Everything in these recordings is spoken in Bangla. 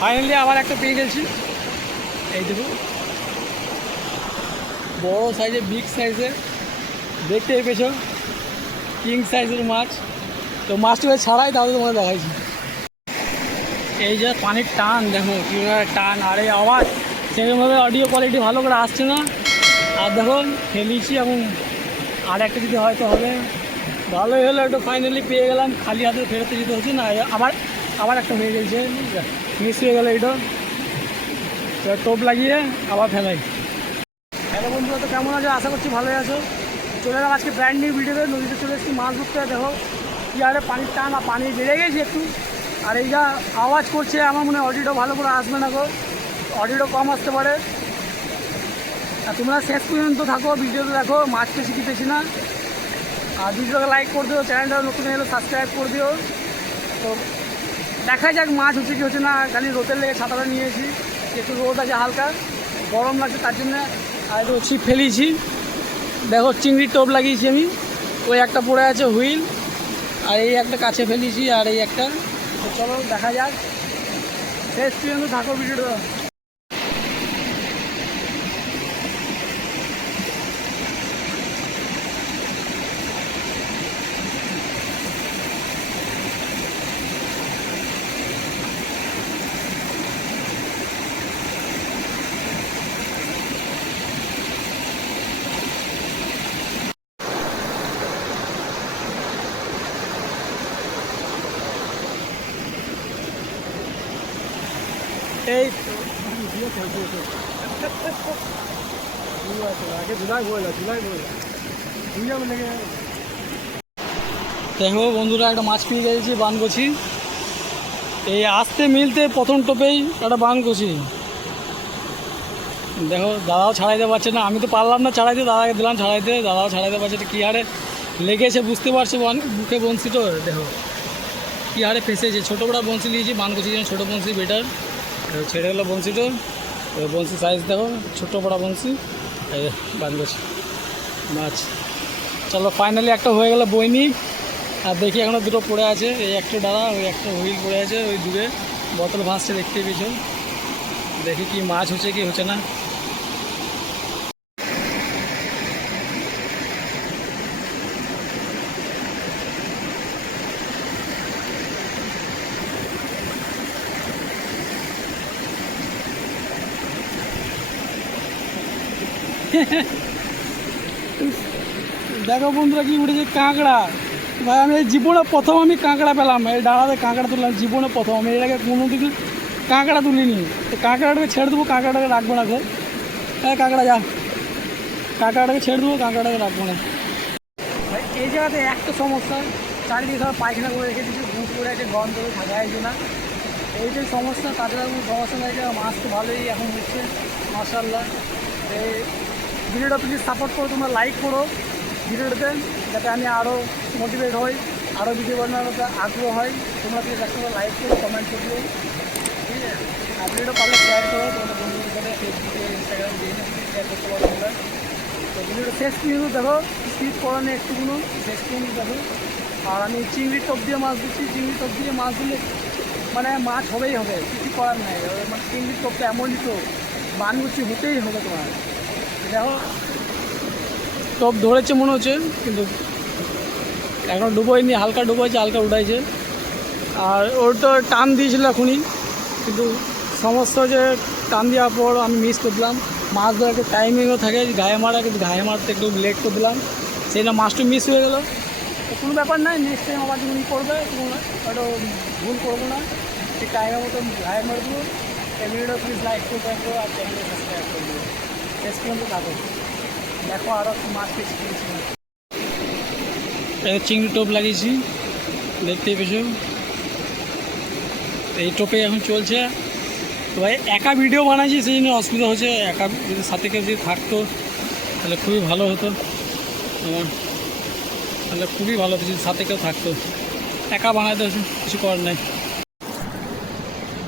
ফাইনালি আবার একটা পেয়ে গেছি। এই দেখুন বড় সাইজের, বিগ সাইজের, দেখতেই পেয়েছো কিং সাইজের মাছ। তো মাছটা ছাড়াই তাহলে তোমাকে দেখাইছি। এই যে পানির টান দেখো কীভাবে টান, আর এই আওয়াজ সেরকমভাবে অডিও কোয়ালিটি ভালো করে আসছে না। আর দেখো ফেলিছি এবং আর একটা যদি হয়তো হবে ভালোই হলো, একটু ফাইনালি পেয়ে গেলাম। খালি হাতে ফেরতে যেতে হচ্ছে না। আবার একটা হয়ে গেছে, মিস হয়ে গেলো এইটা। টোপ লাগিয়ে আবার ফেলাই। হ্যালো বন্ধুরা, তো কেমন আছো? আশা করছি ভালোই আছো। চলে এলাম আজকে ব্র্যান্ড নিউ ভিডিওতে। নদীতে চলে এসেছি মাছ ধরতে। দেখো কী আরে পানির টান, আর পানি বেড়ে গেছে একটু। আর এই যা আওয়াজ করছে আমার মনে হয় অডিওটা ভালো করে আসবে না গো, অডিওটা কম আসতে পারে। আর তোমরা শেষ পর্যন্ত থাকো, ভিডিওতে দেখো। মাছ পেছি কি পেছি না। আর ভিডিওটাকে লাইক করে দিও, চ্যানেলটা নতুন এলে সাবস্ক্রাইব করে দিও। তো দেখা যাক মাছ হচ্ছে কি হচ্ছে না। খালি রোদের লেগে ছাতাটা নিয়েছি, একটু রোদ আছে হালকা, গরম লাগছে তার জন্যে। আর একটু ছিপ ফেলিয়েছি। দেখো চিংড়ির টোপ লাগিয়েছি আমি। ওই একটা পড়ে আছে হুইল, আর এই একটা কাছে ফেলিয়েছি, আর এই একটা। তো চলো দেখা যাক, শেষ পর্যন্ত থাকো ভিডিওটা। এই দেখো বন্ধুরা, একটা মাছ পেয়ে গেছি বানকচি। এই আসতে মিলতে প্রথম টোপেই একটা বানকচি। দেখো দাদাও ছাড়াইতে পারছে না, আমি তো পারলাম না ছাড়াইতে, দাদাকে দিলাম ছাড়াইতে, দাদাও ছাড়াইতে পারছে না। কী হারে লেগেছে বুঝতে পারছো, বুকে বংশী তো। দেখো কী হারে ফেসেছে। ছোটো বড়া বংশী নিয়েছি, বানকচি যেন ছোটো বংশী বেটার। ছেড়ে গেলো বংশীটা। বংশী সাইজ দেখো, ছোটো বড়া বংশী, বানকচি মাছ। চলো ফাইনালি একটা হয়ে গেল বইনি। আর দেখি এখনও দুটো পড়ে আছে, এই একটা ডালা, ওই একটা হুইল পড়ে আছে, ওই দূরে বোতল ভাসছে দেখতে পেয়েছো। দেখি কি মাছ হচ্ছে কি হচ্ছে না। দেখো বন্ধুরা কি উঠেছে, কাঁকড়া। ভাই আমি এই জীবনে প্রথম আমি কাঁকড়া পেলাম, এই ডালাতে কাঁকড়া তুললাম জীবনে প্রথম। আমি এর আগে কোনো দিন কাঁকড়া তুলিনি। তো কাঁকড়াটাকে ছেড়ে দেবো, কাঁকড়াটাকে রাখবো না গো। হ্যাঁ কাঁকড়া যা, কাঁকড়াটাকে ছেড়ে দেবো, কাঁকড়াটাকে রাখবো না। ভাই এই জায়গাতে একটা সমস্যা, চারিদিকে সব পায়খানা করে রেখে দিচ্ছে, বুট করে আছে, গন্ধ করে থাকা যাচ্ছে না। এইটাই সমস্যা, তাছাড়া কোনো সমস্যা নাই। মাছ তো ভালোই এখন হচ্ছে মাশাআল্লাহ। এই ভিডিওটা প্লিজ সাপোর্ট করো, তোমরা লাইক করো ভিডিওটাতে, যাতে আমি আরও মোটিভেট হই, আরও ভিডিও বানানোর আগ্রহ হয়। তোমরা প্লিজ একটা লাইক করো, কমেন্ট করো, ঠিক আছে। আর ভিডিওটা পারলে শেয়ার করো তোমাদের বন্ধুদের সাথে, ফেসবুকে, ইনস্টাগ্রামে দিয়ে শেয়ার করতে পারো তোমরা। তো ভিডিওটা শেষ পর্যন্ত দেখো, স্কিপ করা নেই একটুকুনো, শেষ পর্যন্ত দেখো। আর আমি চিংড়ির টপ দিয়ে মাছ দিচ্ছি। চিংড়ির টপ দিয়ে মাছ দিলে মানে মাছ হবেই হবে, কিছু করার নাই। মানে চিংড়ির টপটা এমনই তো, বানগুচি হতেই হবে তোমার। দেখো টপ ধরেছে মনে হচ্ছে, কিন্তু এখন ডুবোয়নি, হালকা ডুবোইছে, হালকা উঠাইছে। আর ওর তো টান দিয়েছিল এখনই, কিন্তু সমস্যা যে টান দেওয়ার পর আমি মিস করলাম। মাছ ধরা একটু টাইমিংও থাকে গায়ে মারা, কিন্তু গায়ে মারতে একটু লেট করে দিলাম, সেই জন্য মাছটা মিস হয়ে গেলো। তো কোনো ব্যাপার নাই, নেক্সট টাইম আবার যখন করবে তখন হয়তো ভুল করবো না, ঠিক টাইমের মতো গায়ে মার দেবো। এই ভিডিওটা প্লিজ লাইক করে দেখো, আর চ্যানেলটা সাবস্ক্রাইব করে দেবো। শেষ পর্যন্ত থাকো, দেখো আরও মাছ পেয়েছি। চিংড়ি টোপ লাগিয়েছি দেখতেই পেয়েছো। এই টোপে এখন চলছে। তো ভাই একা ভিডিও বানাইছি, সেই জন্য অসুবিধা হচ্ছে। একা যদি সাথে কেউ যদি থাকতো তাহলে খুবই ভালো হতো আমার, তাহলে খুবই ভালো হতো যদি সাথে কেউ থাকতো। একা বানাইতে হচ্ছে, কিছু করার নাই।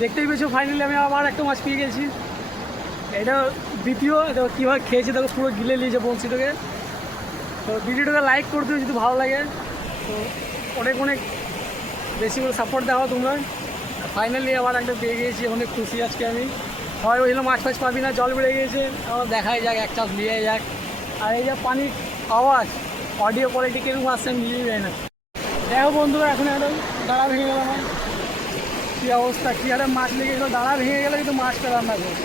দেখতেই পেয়েছো ফাইনালি আমি আবার একটা মাছ পেয়ে গেছি। এটা দ্বিতীয়। এটা কীভাবে খেয়েছি দেখো, পুরো গিলে নিয়েছে বংশীটাকে। তো ভিডিওটাকে লাইক করে দিও যদি ভালো লাগে। তো অনেক অনেক বেশি করে সাপোর্ট দেওয়া তোমরা। ফাইনালি আবার একটা পেয়ে গিয়েছি, অনেক খুশি আজকে আমি। হয় ওই মাছ ফাছ পাবি না, জল বেড়ে গিয়েছে, আবার দেখাই যাক, এক চাষ নিয়ে যাক। আর এই যে পানির আওয়াজ, অডিও কোয়ালিটি কিরকম আসছে মিলিয়ে যায় না। দেখো বন্ধুরা, এখন একদম দাঁড়া ভেঙে গেল আমার, কী অবস্থা, কী হারে মাছ লেগে গেলো। দাঁড়া ভেঙে গেলে কিন্তু মাছটা রান্না করবো,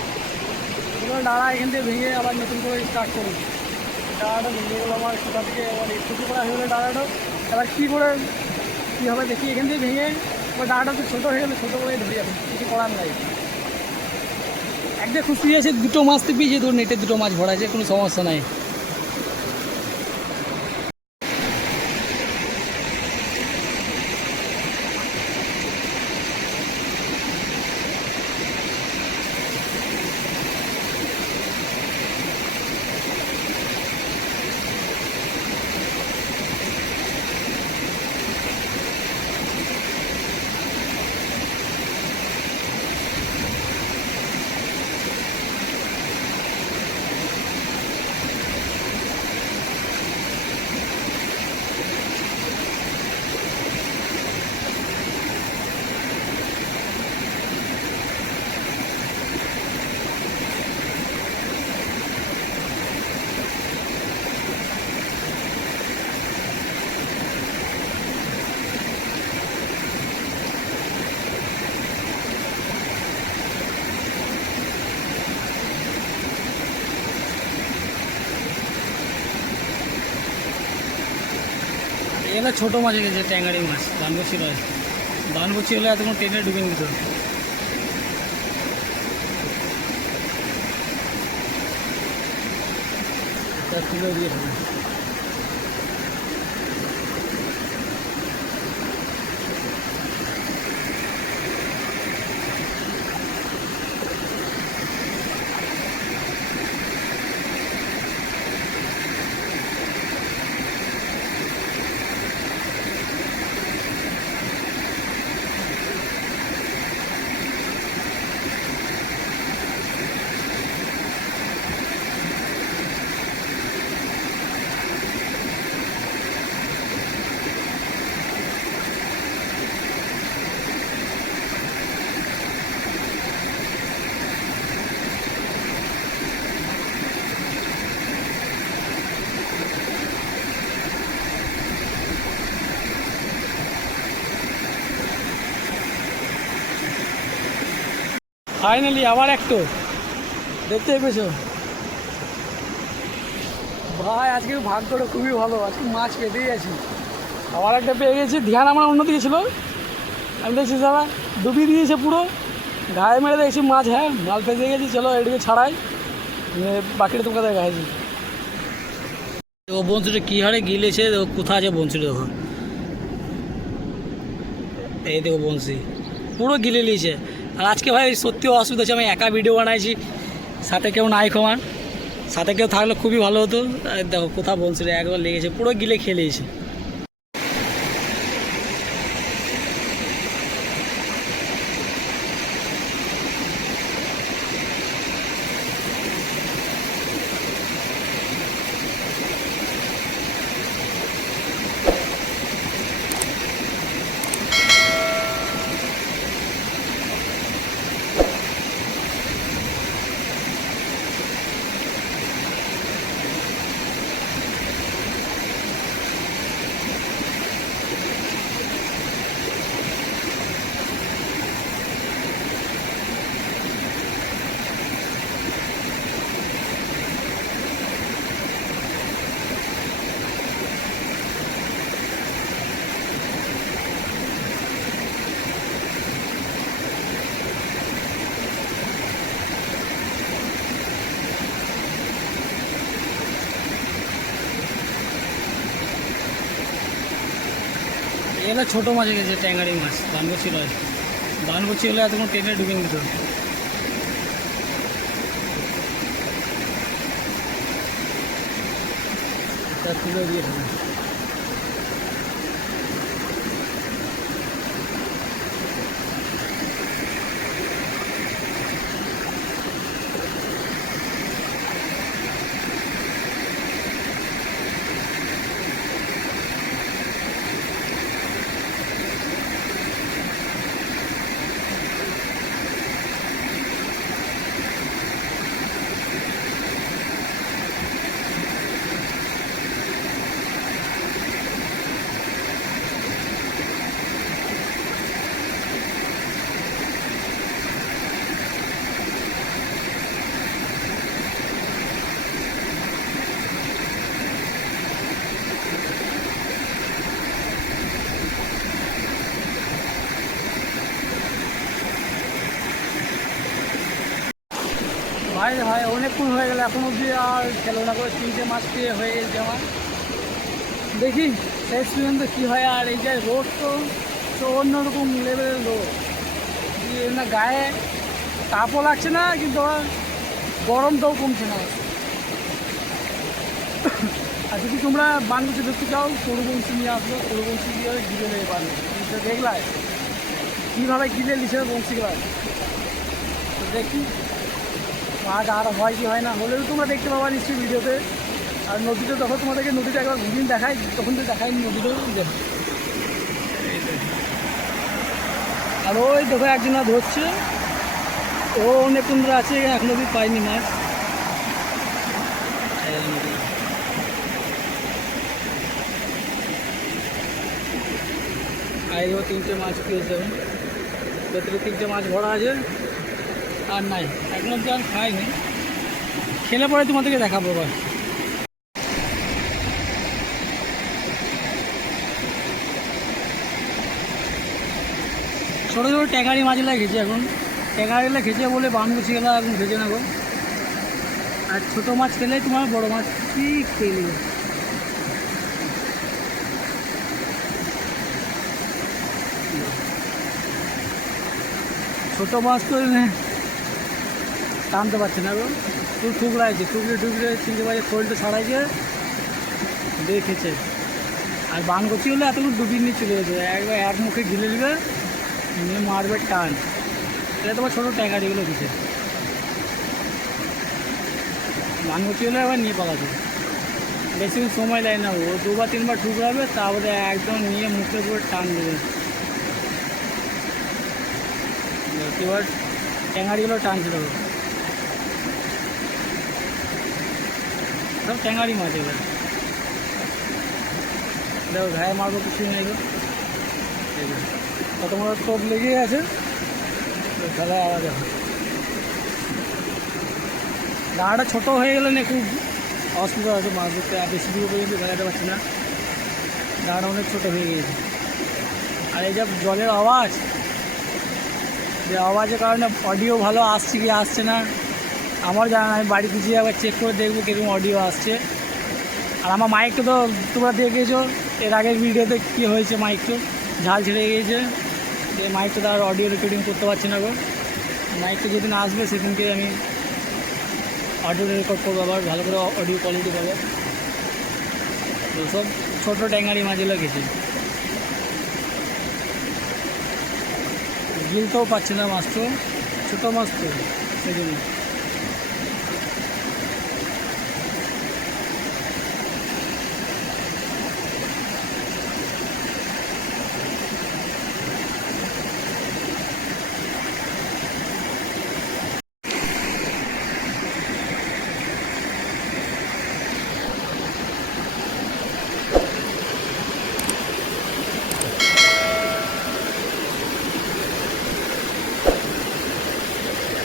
এগুলো দাঁড়া এখান থেকে ভেঙে আবার নতুন করে স্টার্ট করবো। ডাড়াটা ভেঙে গেলো আমার, কোথা থেকে এবার একটু করা হয়ে গেলো ডাড়াটা। এবার কী করে কীভাবে দেখি, এখান থেকে ভেঙে এবার ডাড়াটা তো ছোটো হয়ে গেলো, ছোটো করে ধরি, এখন কিছু করার নাই। একদম খুশি আছে, দুটো মাছ তো পেয়েছে, তোর নেটে দুটো মাছ ভরা আছে, কোনো সমস্যা নাই। এগুলো ছোটো মাছ গেছে, ট্যাঙ্গারি মাছ, দানবছি রয়েছে। দানবছি হলে এতক্ষণ ট্রেনে ডুবে নিত। তুলে দিয়ে ফাইনালি আবার একটু দেখতে পেয়েছো ভাই, আজকে ভাগ্যটা খুবই ভালো, আজকে মাছ পেতেই আছি। আবার একটা পেয়ে গেছি, ধ্যান আমার অন্যদিকে ছিল, আমি দেখছি সারা ডুবিয়ে দিয়েছে পুরো, গায়ে মেরে দেখছি মাছ, হ্যাঁ মাল ফেঁসে গেছি। চলো এদিকে ছাড়াই, বাকিটা তোমাকে দেখাচ্ছি। ও বঞ্চুটা কী হারে গিলেছে, কোথায় আছে বঞ্চুটা দেখো, এই দেখো বংশী পুরো গিলে নিয়েছে। আর আজকে ভাই সত্যি অসুবিধা হচ্ছে, আমি একা ভিডিও বানাইছি, সাথে কেউ নাই, কমান সাথে কেউ থাকলে খুবই ভালো হতো। দেখো কোথাও বংশীটা একবার লেগেছে, পুরো গিলে খেয়ে নিয়েছে। এগুলো ছোটো মাছ গেছে, ট্যাঙ্গারি মাছ, দানবছি রয়েছে। দানবছি হলে এতক্ষণ ট্রেনে ডুবে নিত। তুলে দিয়ে ভাই ভাই অনেকক্ষণ হয়ে গেলে এখন অবধি আর খেলো না করে 3টে মাছ পেয়ে হয়ে গেছে আমার। দেখি শেষ পর্যন্ত কী হয়। আর এই যে রোড তো অন্যরকম লেভেলের রোড, না গায়ে তাপও লাগছে না কিন্তু গরমটাও কমছে না। আর যদি তোমরা বানগুছি দেখতে চাও সরুবংশী নিয়ে আসবো, সরুবংশী দিয়ে গিলে নেবে বানগুছি দেখলাই কীভাবে গিলে লিখে বংশীগুলো। তো দেখি মাছ আর হয় কি হয় না, হলেও তোমরা দেখতে পাবা নিশ্চয়ই ভিডিওতে। আর নদীতে যখন তোমাদেরকে নদীটা একবার ঘুরিয়ে দেখাই, তখন তো দেখাইনি নদীটাও দেখো। আর ওই দেখো একজনা ধরছে, ও অনেকক্ষণ ধরে আছে, এখন অব্দি পাইনি মাছ। আর ও 3টে মাছ পেয়েছে, ভেতরে 3টে মাছ ভরা আছে। আর নাই এখন অব্দি আর খাইনি, খেলে পরে তোমাদেরকে দেখাবো। আবার ছোটো ছোটো ট্যাঙারি মাছগুলো খেয়েছে, এখন ট্যাঙারিগুলো খেয়েছে বলে বানগুছি গেলা এখন খেয়েছে না গো। আর ছোটো মাছ খেলে তোমার বড়ো মাছ কি খেয়ে নেবে। ছোটো মাছ তো টানতে পারছে না গো, ঠুকরাইছে, ঠুকরে 3টে বাজে খোলটা ছাড়াইছে দেখেছে। আর বানগুছি হলে এতগুলো ডুবিয়ে নিয়ে চলে যেত, একবার এক মুখে গিলে নেবে নিয়ে মারবে টান। এটা তোমার ছোটো ট্যাঙ্গারিগুলো দিচ্ছে, বানগুছি হলে আবার নিয়ে পালাবে, বেশি সময় লাগে না। ও 2বার 3বার ঠুকরাবে, তারপরে একদম নিয়ে মুখে পুরো টান দেবে। এবার ট্যাঙ্গারিগুলো টানছে দেবো, সব ট্যাঙ্গারি মাছ এবার। দেখো ঘায়ে মারবো কিছুই নেই গো, কত বড় টোপ লেগে আছে তাহলে আওয়াজ হয়। দাঁড়াটা ছোটো হয়ে গেলে না খুব অসুবিধা হচ্ছে মাছ ধরতে, আর বেশি দূর পর্যন্ত দেখাতে পারছি না, দাঁড়া অনেক ছোটো হয়ে গিয়েছে। আর এই যে জলের আওয়াজ, যে আওয়াজের কারণে অডিও ভালো আসছে কি আসছে না আমার জানা না। আমি বাড়ি গিয়ে আবার চেক করে দেখবো কীরকম অডিও আসছে। আর আমার মাইকটা তো তোমরা দেখেছো এর আগের ভিডিওতে কী হয়েছে, মাইকটা ঝাল ছেড়ে গিয়েছে, যে মাইকটা তো আর অডিও রেকর্ডিং করতে পারছি না গো। মাইকটা যেদিন আসবে সেদিনকে আমি অডিও রেকর্ড করবো, আবার ভালো করে অডিও কোয়ালিটি পাবো। তো সব ছোটো ট্যাঙ্গারি মাছগুলো গেছে, গিলতেও পাচ্ছে না মাছ, তো ছোটো মাছ তো সেই জন্য।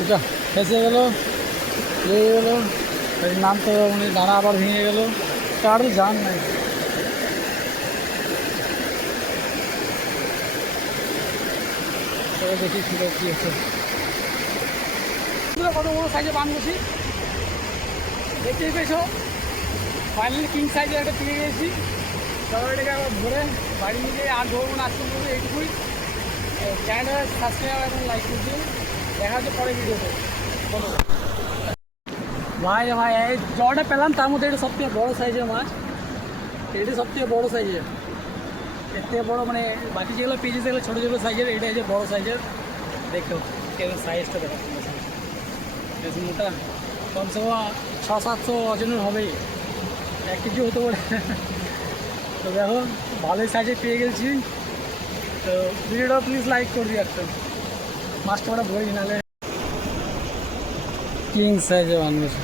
এটা ফেঁসে গেলো, লেগে গেলো, নাম তো মানে দানা আবার ভেঙে গেলো, কারো জান নাই। দেখি ঠিক আছে, কী আছে কত বড়ো সাইজে বানগুছি দেখতেই পেয়েছো। ফাইনালি কিং সাইজে একটা পেয়ে গেছি, তবে এটাকে আবার ধরে বাড়ি নিয়ে গিয়ে আর ধরবো না, আজকে বলবো এইটুকুই। চ্যানেলটা সাবস্ক্রাইব এবং লাইক করে দিন, দেখা হচ্ছে পরে ভিডিওতে। বলো ভাই ভাই এই জলটা পেলাম, তার মধ্যে এটা সবথেকে বড়ো সাইজের মাছ, এটা সবথেকে বড়ো সাইজের। এর থেকে বড়ো মানে বাকি যেগুলো পেয়েছে সেগুলো ছোটো ছোটো সাইজের, এটা হচ্ছে বড়ো সাইজের। দেখো এর সাইজটা দেখো, বেশ মোটা, কমসে কম 600-700 ওজনের হবেই, 1 কেজি হতে পারে। তো দেখো ভালোই সাইজে পেয়ে গেছি। তো ভিডিওটা প্লিজ লাইক করবি একটা, মাছটা আমরা ধরি নাহলে। কিং সাইজে বানগুছি।